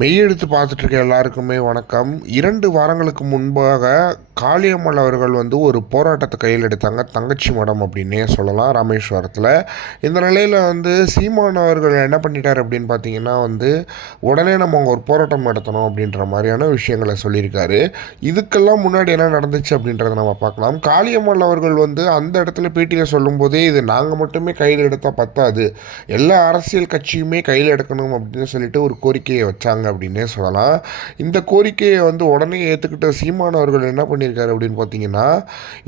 மெய்யெடுத்து பார்த்துட்டு இருக்க எல்லாருக்குமே வணக்கம். இரண்டு வாரங்களுக்கு முன்பாக காளியம்மாள் அவர்கள் வந்து ஒரு போராட்டத்தை கையில் எடுத்தாங்க. தங்கச்சி மடம் அப்படின்னே சொல்லலாம் ராமேஸ்வரத்தில். இந்த நிலையில் வந்து சீமான் அவர்கள் என்ன பண்ணிட்டார் அப்படின்னு பார்த்தீங்கன்னா வந்து உடனே நம்ம அங்கே ஒரு போராட்டம் நடத்தணும் அப்படின்ற மாதிரியான விஷயங்களை சொல்லியிருக்காரு. இதுக்கெல்லாம் முன்னாடி என்ன நடந்துச்சு அப்படின்றத நம்ம பார்க்கலாம். காளியம்மாள் அவர்கள் வந்து அந்த இடத்துல பேட்டியில் சொல்லும்போதே இது நாங்கள் மட்டுமே கையில் எடுத்தால் பத்தாது. எல்லா அரசியல் கட்சியுமே கையில் எடுக்கணும் அப்படின்னு சொல்லிட்டு ஒரு கோரிக்கையை வச்சாங்க. அப்படின்னே சொல்லலாம். இந்த கோரிக்கையை வந்து உடனே ஏற்றுக்கிட்ட சீமான் அவர்கள் என்ன பண்ணியிருக்காரு அப்படின்னு பார்த்தீங்கன்னா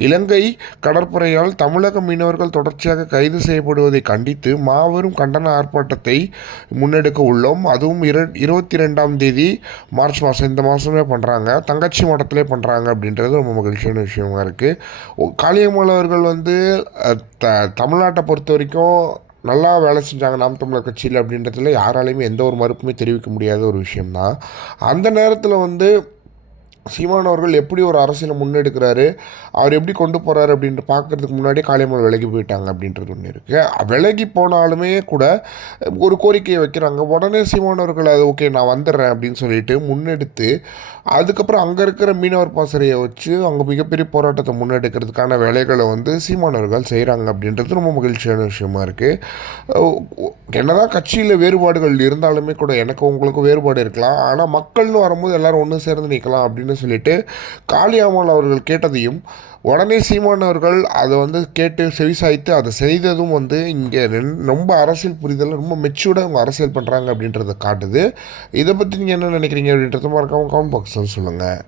இலங்கை கடற்படையால் தமிழக மீனவர்கள் தொடர்ச்சியாக கைது செய்யப்படுவதை கண்டித்து மாபெரும் கண்டன ஆர்ப்பாட்டத்தை முன்னெடுக்க உள்ளோம். அதுவும் இரு இருபத்தி ரெண்டாம் தேதி மார்ச் மாதம் இந்த மாதமே பண்ணுறாங்க தங்கச்சி மடத்திலே பண்ணுறாங்க அப்படின்றது ரொம்ப மகிழ்ச்சியான விஷயமா இருக்குது காளியம்மாள் அவர்கள் வந்து த தமிழ்நாட்டை பொறுத்த வரைக்கும் நல்லா வேலை செஞ்சாங்க நாம் தமிழர் கட்சியில் அப்படின்றதுல யாராலையுமே எந்த ஒரு மறுப்புமே தெரிவிக்க முடியாத ஒரு விஷயம்தான். அந்த நேரத்தில் வந்து சீமான் அவர்கள் எப்படி ஒரு அரசியலை முன்னெடுக்கிறாரு அவர் எப்படி கொண்டு போகிறாரு அப்படின்ட்டு பார்க்குறதுக்கு முன்னாடி காளியம்மாள் விலகி போயிட்டாங்க அப்படின்றது ஒன்று இருக்குது விலகி போனாலுமே கூட ஒரு கோரிக்கையை வைக்கிறாங்க. உடனே சீமான் அவர்கள் அது ஓகே நான் வந்துடுறேன் அப்படின்னு சொல்லிட்டு முன்னெடுத்து அதுக்கப்புறம் அங்கே இருக்கிற மீனவர் பாசறையை வச்சு அங்கே மிகப்பெரிய போராட்டத்தை முன்னெடுக்கிறதுக்கான வேலைகளை வந்து சீமானவர்கள் செய்கிறாங்க அப்படின்றது ரொம்ப மகிழ்ச்சியான விஷயமா இருக்குது என்னதான் கட்சியில் வேறுபாடுகள் இருந்தாலுமே கூட எனக்கு உங்களுக்கு வேறுபாடு இருக்கலாம். ஆனால் மக்கள்னு வரும்போது எல்லோரும் ஒன்று சேர்ந்து நிற்கலாம் அப்படின்னு சொல்லிட்டு காளியாமல் அவர்கள் கேட்டதையும் உடனே சீமான் அவர்கள் அதை வந்து கேட்டு செவிசாய்த்து அதை செய்ததும் வந்து இங்கே ரொம்ப அரசியல் புரிதல் ரொம்ப மெச்சூர்டாக அவங்க அரசியல் பண்ணுறாங்க அப்படின்றத காட்டுது. இதை பற்றி நீங்கள் என்ன நினைக்கிறீங்க அப்படின்றத மறக்காமல் கமெண்ட் பாக்ஸில் சொல்லுங்கள்